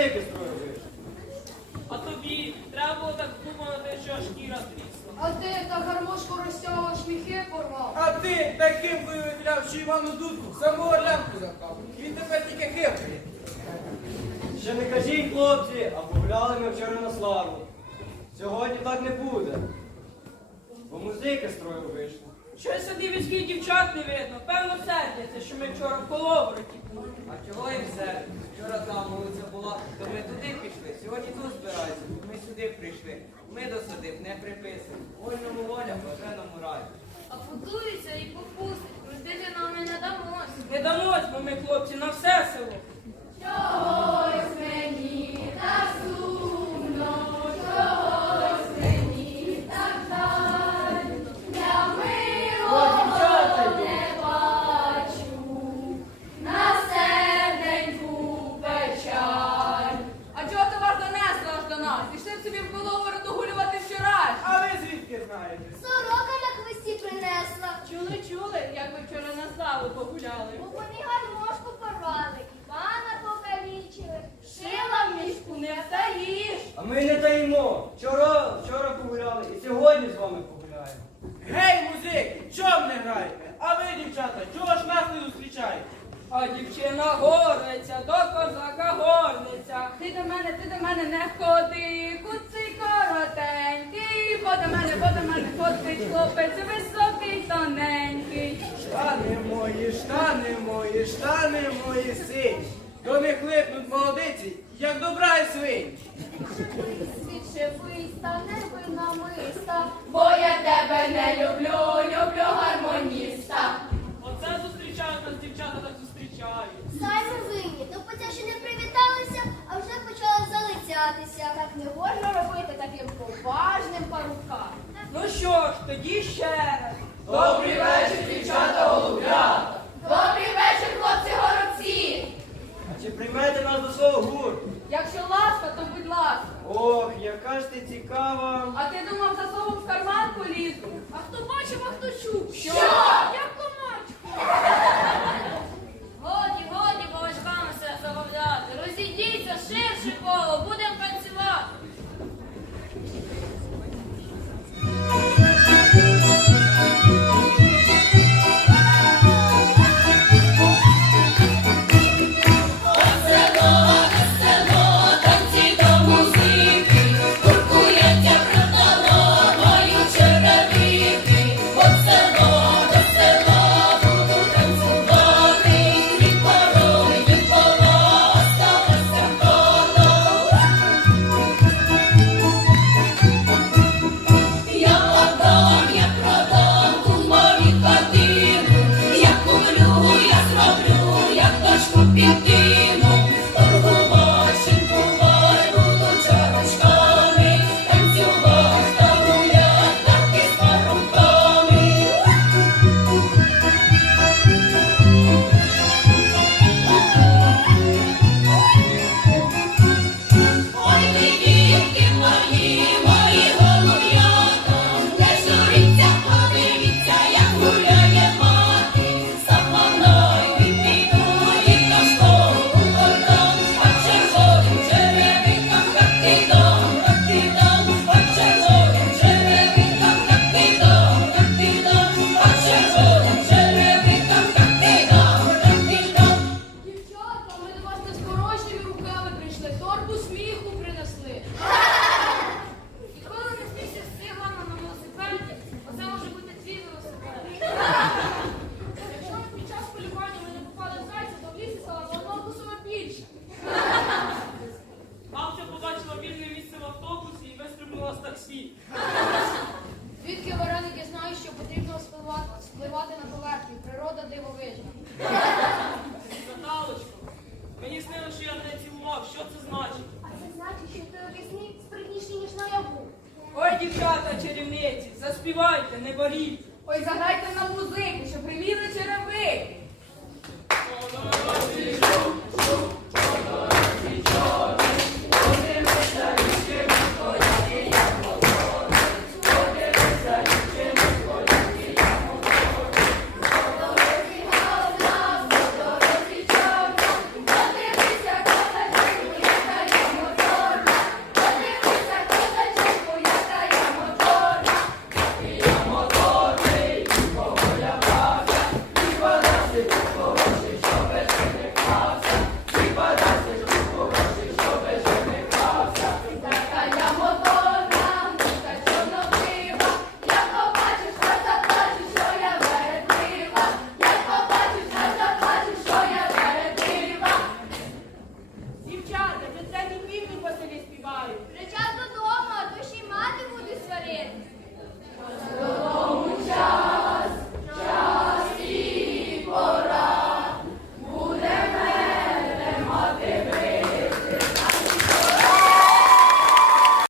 велике створив. А тобі треба було так думати, що шкіра трісла. А ти та гармошку розтягла шміхи порвав. А ти таким вивітряв, що Івану дудку самого лямку запав. Він тепер тільки хиплює. Ще не кажіть, хлопці, а погуляли ми вчора на славу. Сьогодні так не буде. Бо музики строю вийшли. Щось садівських дівчат не видно. Певно, сердяться, що ми вчора в коловороті були. А чого їм все? Вчора там вулиця була, то ми туди пішли. Сьогодні тут збираються. Ми сюди прийшли. Ми до садиб не приписуємо. Вольному воля, блаженному раді. А подується і попустить, крутити нам не дамось. Не дамось, бо ми хлопці на все село. Чогось Вчора, вчора погуляли і сьогодні з вами погуляємо. Гей, музики, чом не граєте? А ви, дівчата, чого ж нас не зустрічаєте? А дівчина горниця, до козака горниця. Ти до мене, ти до мене не ходи, куций коротенький, бо до мене, бо до мене ходить хлопець високий, тоненький. Штани мої, штани мої, штани мої сині. До них липнуть молодиці, як добра і свинь. Відшиписта, не винамиста, бо я тебе не люблю, люблю гармоніста. Оце зустрічають нас дівчата, так зустрічають. Самі винні, то потя ще не привіталися, а вже почали залицятися. Так не можна робити таким поважним парубкам. Ну що ж, тоді ще раз. Добрий вечір, дівчата голуб'ята. Добрий вечір, хлопці горобці! А чи приймете нас до свого гурту? Якщо ласка, то будь ласка. Ох, яка ж ти цікава. А ти думав, за собою в карман полізу? А хто бачив, а хто чув? Що? Я комачку? Як вистрибнула таксі. Звідки вареники знають, що потрібно спливати, спливати на поверхню? Природа дивовижна. Наталочко, мені снилося, що я тебе цілував. Що це значить? А це значить, що ти у вісні спритніші, ніж наяву. Ой, дівчата чарівниці, заспівайте, не боріть. Ой, заграйте на музику, що привіли черевики.